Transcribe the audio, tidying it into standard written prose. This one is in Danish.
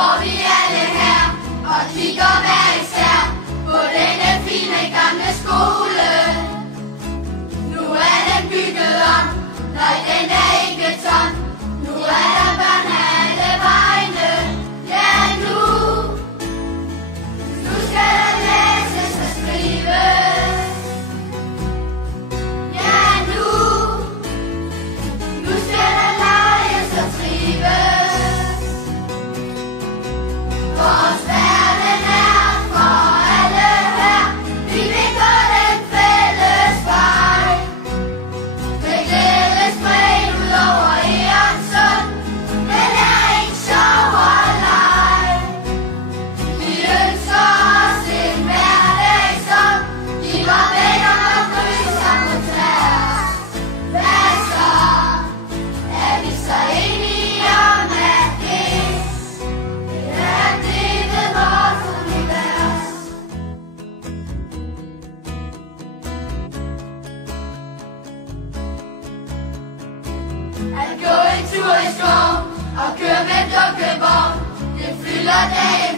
står vi alle her og kigger hver især på denne fine gamle skole. Nu er den bygget om, nej, den er ikke beton. Nu er der børn alle vegne. Ja, nu skal der læses og skrives. Ja, nu skal der leges og trives. Vores verden er for alle her. Vi vil gå den fælles vej. Med glæde spredt ud over Egernsund. Den er ikke sjov og leg. Vi ønsker os en hverdag som giver venner og krydser på tværs. Hvad så? Er vi så enige om at det er det ved vores univers? At gå en tur i skoven og køre med dukkevogn, det fylder dagen